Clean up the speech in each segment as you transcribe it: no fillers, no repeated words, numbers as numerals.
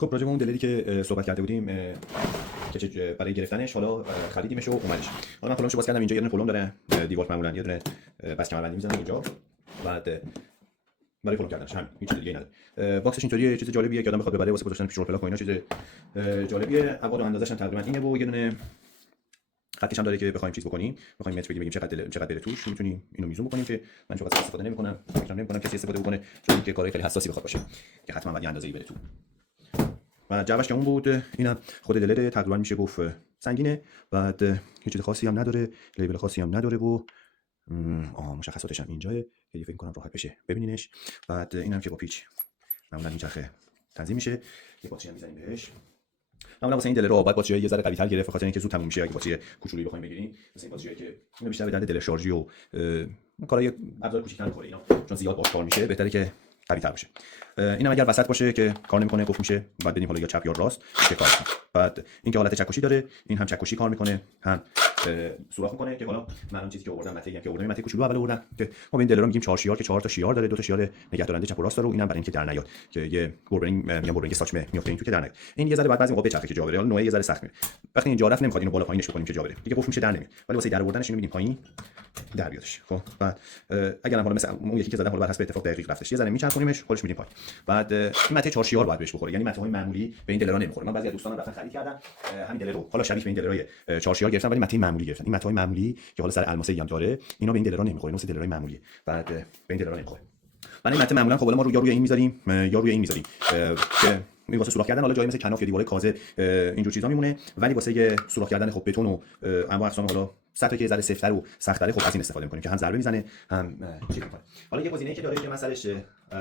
خب راجع به اون دلیلی که صحبت کرده بودیم که برای گرفتنش حالا خریدیمش و اومدش. حالا من کلامشو باز کردم، اینجا یه دونه کلم داره دیوالت، معمولا یه دونه بس کمربندی میزنم اینجا، بعد برای کلم کردنش همین، هیچ چیز دیگه نداره. باکسش اینطوریه، چیز جالبیه که آدم بخواد ببره واسه گذاشتن پیش رول پلاک و اینا، چیز جالبیه. ابعاد و اندازه‌ش هم تقریبا اینه و یه دونه خطش هم داره که بخوایم چیز بکنیم، بخوایم متر بگیم چقدر بره توش، میتونیم اینو میزوم بکنیم که من چون استفاده نمی‌کنم، فکر نمی‌کنم کسی استفاده بکنه چون که کارهای خیلی حساسی بخواد باشه که حتما باید اندازه‌ای بره تو. و جوش که اون بود، اینم خود دلر تقریبا میشه گفت سنگینه، بعد هیچ چیز خاصی هم نداره، لیبل خاصی هم نداره و مشخصاتش هم اینجاه که فکر کنم راحت بشه ببینینش. بعد اینم که با پیچ معمولا این چرخه تنظیم میشه، یه باتری هم می‌زنیم بهش. معمولا واسه این دلر رو باید باتری یه ذره قوی‌تر گرفت، بخاطر اینکه زود تموم میشه اگه باتری کوچولویی بخوایم بگیریم. مثلا این باتریه که اینو بیشتر به درد دلر شارژی و کارهای ابزار کوچیک‌تر می‌خوره اینا، چون زیاد باش کار میشه، بهتره که قوی‌تر باشه. اینم اگر وسط باشه که کار نمی‌کنه قفل میشه، بعد بدیم حالا یا چپ یا راست که کار کنه. بعد این که حالت چکشی داره، این هم چکشی کار می‌کنه، هم سوراخ می‌کنه که حالا من اون چیزی که آوردم متری که آوردم متری کوچولو اول آوردم که ما به این دلر رو میگیم 4 شیار که 4 تا شیار داره، 2 تا شیار نگهدارنده چپ و راست داره و اینم برای اینکه در نیاد که یه بوربرینگ ساچمه میفته این تو که در نیاد. این یه ذره بعد بعضی موقع بچرخه که جا بره، حالا نوعی یه ذره سخت میشه. وقتی اینجا رفت نمی‌خواد اینو بالا پایینش بکنیم که جا بره، دیگه قفل میشه در نمیاد، ولی واسه در آوردنش اینو میدیم پایین در بیادش. خب بعد اگرم حالا مثلا اون یکی که زدم حالا بر حسب اتفاق دقیق رفتش، یه ذره میچرخونیمش خودش میدیم پایین. بعد این مته 4 شیار باید بهش بخوره، یعنی مته های معمولی به این دلرا نمیخوره. من بعضی از دوستانم رفتن خرید کردن همین دلر رو، حالا شبیه به این دلرای 4 شیار گرفتن ولی مته معمولی گرفتن. این مته های معمولی که حالا سر الماسه هم داره، اینا به این دلرا نمیخوره، اینا دلرای معمولیه، بعد به این دلرا نمیخوره. من این مته معمولا خب ما روی این میذاریم یا روی این میذاریم که این واسه سوراخ کردن، حالا جایی مثل کناف یا دیواره کاذب اینجور چیزا میمونه، ولی واسه سوراخ کردن خب بتون و انواع اقسام حالا سطحی که ذره سفت‌تر و سخت‌تره خب از این استفاده می‌کنیم که هم ضربه میزنه هم چیز می‌کنه. حالا یه گزینه‌ای که داره که من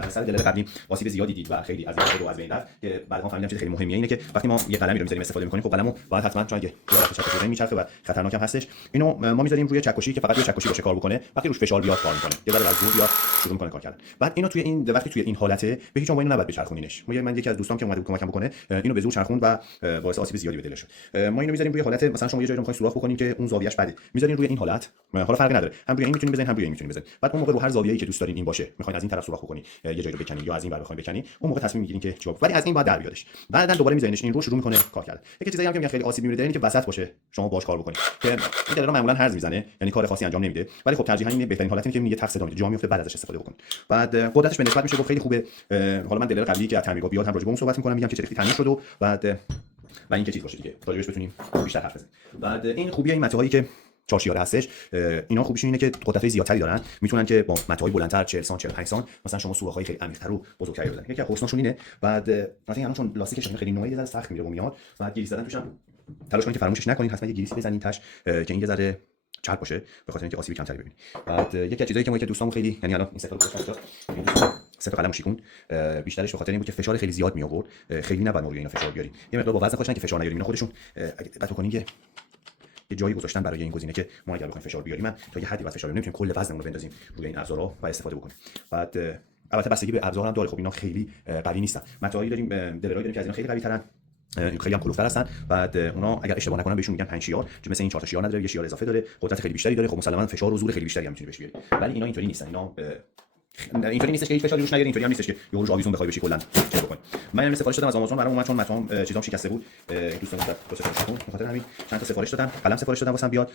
سر دلر قبلی آسیب زیادی دید و خیلی از این از بین رفت که بعدها فهمیدم چیز خیلی مهمیه اینه که وقتی ما یه قلمی رو می‌ذاریم استفاده می‌کنیم، خب قلمو باید حتما چون اگه چکشی میچرخه و خطرناک هم هستش، اینو ما می‌ذاریم روی چکشی که فقط روی چکشی باشه کار بکنه، وقتی روش فشار بیاد کار می‌کنه، یه ذره از دور بیاد شروع می‌کنه کار کردن. بعد اینو توی این وقتی توی این حالته به هیچ عنوان نباید بچرخونینش. من یکی از دوستام که اومده بود کمکم بکنه اینو به زور چرخوند و باعث آسیب زیادی به دلش شد. ما اینو می‌ذاریم روی حالت مثلا شما یه جایی رو می‌خواید سوراخ بکنین که اون زاویه‌اش بده، می‌ذارین روی این حالت، حالا فرقی نداره، هم روی این می‌تونید بزنید هم روی این می‌تونید بزنید. بعد اون موقع رو هر زاویه‌ای که دوست دارین این باشه، می‌خواید از این طرف سوراخ بکنید، یه جایی رو بکنید یا از این ور بخواید بکنید، اون موقع تصمیم می‌گیرین که چیکار، ولی از این بعد در بیادش. بعداً دوباره می‌ذارینش این رو شروع می‌کنه کار کردن. یکی چیزایی هم که میگن خیلی آسیب می‌بینه اینه که وسط باشه شما باهاش کار بکنید، که این دلر معمولاً هرز میزنه، یعنی کار خاصی انجام نمیده، ولی خب ترجیحاً اینه، بهترین حالت اینه که یه تفس صدا میده، جا میفته بعد ازش استفاده بکنید. بعد قدرتش به نسبت میشه گفت خیلی خوبه. حالا من دلر قبلی که از تعمیرگاه بیاد هم راجع به اون صحبت می‌کنم، میگم که چه تمیز شد و بعد و این که چیز باشه دیگه راجعش بتونیم بیشتر حرف بزنیم. بعد این خوبیه این متاهایی که 4 شیاره هستش، اینا خوبیشون اینه که قدرت‌های زیادتری دارن، میتونن که با متاهای بلندتر 40 سانت 45 سانت مثلا شما سوراخ‌های خیلی عمیق‌تر و بزرگتری بزنید. یکی از حسناشون اینه. بعد مثلا الان چون لاستیکش خیلی نوعی ذره سخت میره و میاد، بعد گیری زدن توش هم تلاش کنید که فراموشش نکنید، حتما یه گیریسی بزنید تاش که این یه ذره چرب باشه به خاطر اینکه آسیب کمتری ببینید. بعد یکی از چیزایی که ما که دوستامون خیلی، یعنی الان این سه تا سه تا قلم شیکون، بیشترش به خاطر این بود که فشار خیلی زیاد می آورد، خیلی نباید روی اینا فشار بیاریم، یه مقدار با وزن خودشون که فشار نیاریم، اینا خودشون اگه دقت کنین که یه جایی گذاشتن برای این گزینه که ما اگر بخوایم فشار بیاریم، من تا یه حدی واسه فشار نمیتونیم کل وزنمون رو بندازیم روی این ابزارها و استفاده بکنیم. بعد البته بستگی به ابزار هم داره، خب اینا خیلی قوی نیستن. متاهایی داریم دلرایی داریم که از اینا خیلی قوی ترن، خیلی هم کلوفتر هستن. بعد اونا اگر اشتباه نکنم بهشون میگن 5 شیار، چون مثلا این 4 تا شیار نداره، یه شیار اضافه داره، قدرت خیلی بیشتری داره، خب مسلماً فشار و زور خیلی بیشتری هم میتونی بهش بیاری. ولی اینا اینطوری نیستن، اینا اینطوری نیستش که هیچ فشاری روش نیاری، اینطوری هم نیستش که یه روش آویزون بخوای بشی کلا چک بکنی. من هم سفارش دادم از آمازون برام اومد، چون متام چیزام شکسته بود، دوستان گفتن دو سفارش کن، به خاطر همین چند تا سفارش دادم، قلم سفارش دادم واسم بیاد،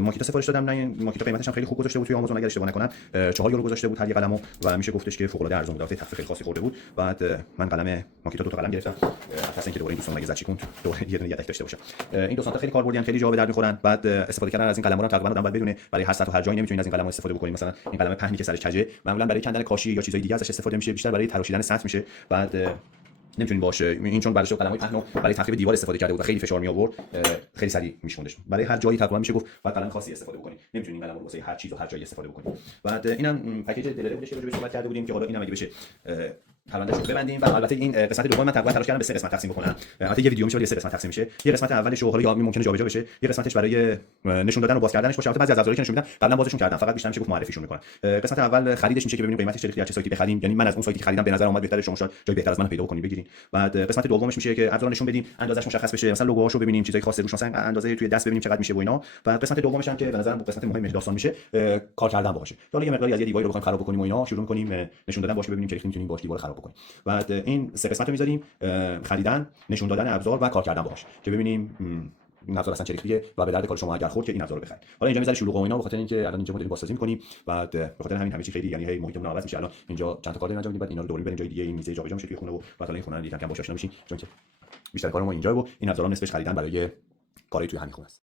ماکیتا سفارش دادم. نه ماکیتا قیمتش هم خیلی خوب گذاشته بود توی آمازون، اگر اشتباه نکنم 4 یورو گذاشته بود هر یه قلمو و میشه گفتش که فوق العاده ارزون بود، تخفیف خیلی خاصی خورده بود. بعد من قلم ماکیتا 2 تا قلم گرفتم، اصلا اینکه دوباره این دوستان مگه زد چیکون دوباره یه دونه یدک داشته باشه. این دوستان تا خیلی کاربردی، خیلی جا به درد میخورن. بعد استفاده کردن از این قلم‌ها تقریبا آدم باید بدونه برای هر سطح و هر جایی نمیتونید از این قلم‌ها استفاده بکنید. مثلا این قلم پهنی که سرش کجه معمولا برای کندن کاشی یا چیزای دیگه ازش استفاده میشه، بیشتر برای تراشیدن سطح میشه. بعد نمیتونید باشه این چون برای قلمای پهن برای تخریب دیوار استفاده کرده بود و خیلی فشار می آورد، خیلی سریع میشوندش. برای هر جایی تقریبا میشه گفت بعد قلم خاصی استفاده بکنید، نمیتونید این قلم رو واسه هر چیز و هر جایی استفاده بکنید. بعد اینم پکیج دلر بودش که راجع صحبت کرده بودیم که حالا اینم اگه بشه پروندهشو ببندیم. و البته این قسمت دوم من تقریبا تلاش کردم به 3 قسمت تقسیم بکنم. البته یه ویدیو میشه ولی 3 قسمت تقسیم میشه. یه قسمت اولش رو حالا یا ممکنه جابجا بشه، یه قسمتش برای نشون دادن و باز کردنش باشه. البته بعضی از ابزارهایی که نشون میدم قبلا بازشون کردم، فقط بیشتر میشه گفت معرفیشون میکنم. قسمت اول خریدش میشه که ببینیم قیمتش چه سایتی بخریم، یعنی من از اون سایتی که خریدم به نظر اومد بهتره، شما شاید جای بهتر از من پیدا بکنید بگیرین. بعد قسمت دومش میشه که ابزار نشون بدیم، اندازه‌اش مشخص بشه، مثلا لوگوهاشو ببینیم، چیزای خاصی روش، مثلا اندازه توی دست ببینیم چقدر میشه و اینا. بعد قسمت دومش هم که به نظرم قسمت مهم داستان میشه، کار کردن باشه. حالا یه مقداری از یه دیواری رو بخوایم خراب بکنیم و اینا شروع می‌کنیم نشون دادن باشه، ببینیم چه میتونیم باش دیوار خراب انتخاب بکنیم. بعد این سه قسمت رو میذاریم: خریدن، نشون دادن ابزار و کار کردن باهاش، که ببینیم این ابزار اصلا چه ریختیه و به درد کار شما اگر خورد که این ابزار رو بخرید. حالا اینجا میذاره شلوغ و اینا، به خاطر اینکه الان اینجا ما داریم بازسازی می‌کنیم، بعد به خاطر همین چی خیلی یعنی محیطمون عوض میشه. الان اینجا چند تا کار داریم انجام میدیم، بعد اینا رو دوباره بریم جای دیگه، این میزه جابجا میشه توی خونه و بعد این خونه رو یکم باهاش آشنا میشیم، چون که بیشتر کار ما اینجا و این ابزارا نصفش خریدن برای کاری توی همین خونه است.